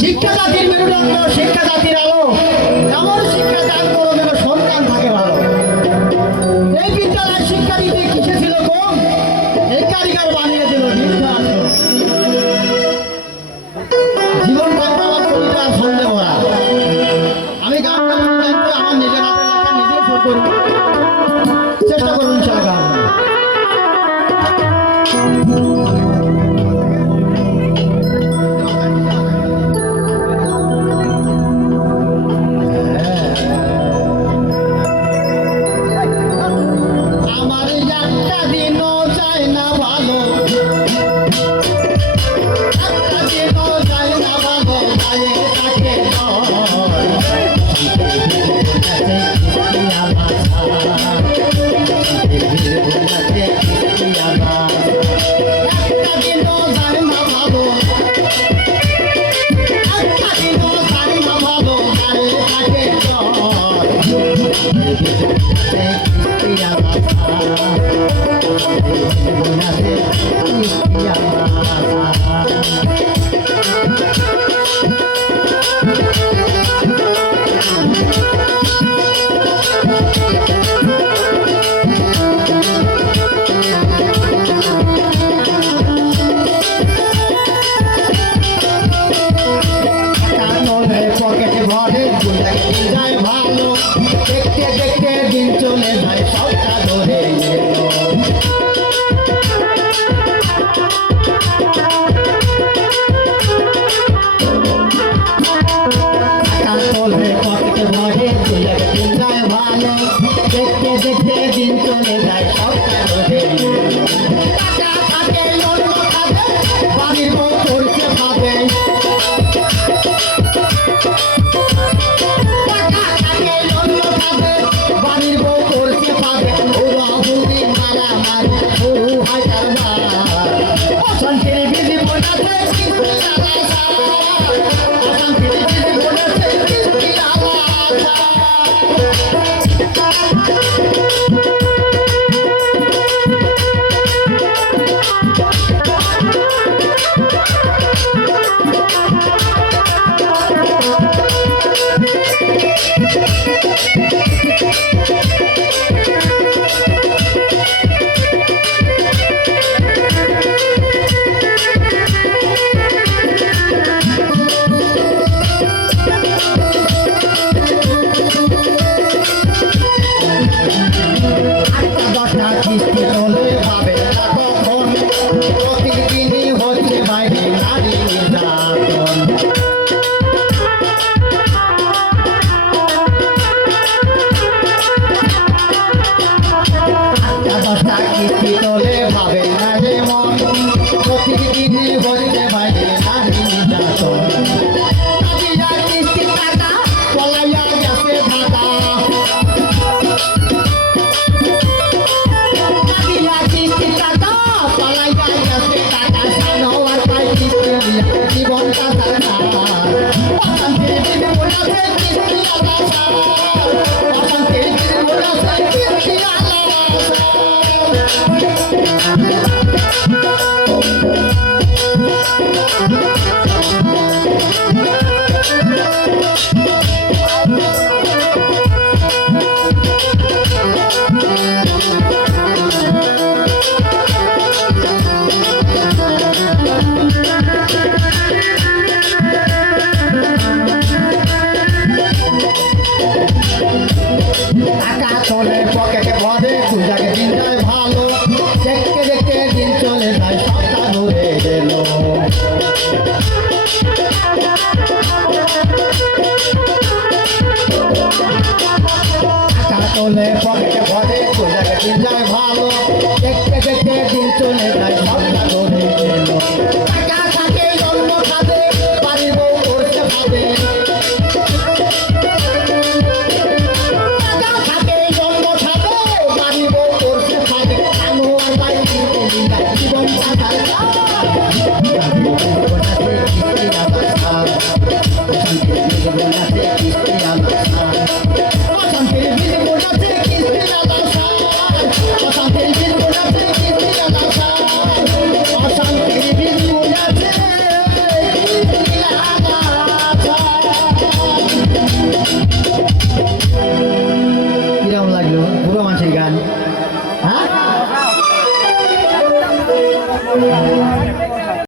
শিক্ষা জাতির মেরুদণ্ড, শিক্ষা জাতির আলো, এমন শিক্ষা দান করো যেন সন্তান থাকে ভালো। এই বিদ্যালয় শিক্ষা দিতে কিসে ছিল কম, এই কারিগর বানিয়ে দিল নির্ধারণ। জীবনটা আমার কবিতা ছন্দে ভরা। আমি গানটা আমার নিজের হাতে লেখা নিজেই সুর করব, চেষ্টা করুন ইনশাআল্লাহ। আমার একটা দিনও যায় না ভালো, একটা দিনও যায় না ভালো, গায়ে থাকে পকেটে ভরে যায় ভালো, দেখতে দেখতে দিন চলে যায় সবটা ধরে এলো। পকেটে ভরে দিন যায় ভালো, দেখতে দেখতে দিন চলে যায় সবটা ধরে এলো। টাকা থাকে অন্য খাবে, বাড়ির বউ করছে ভাবে, বাড়ির বউ করছে পাবে, ওরা বুড়ি মারা মারি গরু হাজার অশান্তির বিধি বোঝাতে কিন্তু অশান্তির বিধি বোঝাতে কিন্তু কিস্তি চলে পাবে না তখন, প্রতিদিনই হচ্ছে বাইরে নারী নির্যাতন। দশটা কিস্তি চলে পাবে না যেমন, প্রতিদিনই হচ্ছে বাইরে নারী নির্যাতন। কিস্তি টাকা পলাইয়া গেছে ঢাকা, জীবনটা অশান্তির দিন বোঝাতে কিস্তি আলাদা, অশান্তির দিন বোঝাতে কিস্তি আলাদা। টাকা চলে পকেটে ভরে, পূজাকে দিন যায় ভালো, দেখতে দেখতে দিন চলে যায় সবটা ধরে গেল। গান হ্যাঁ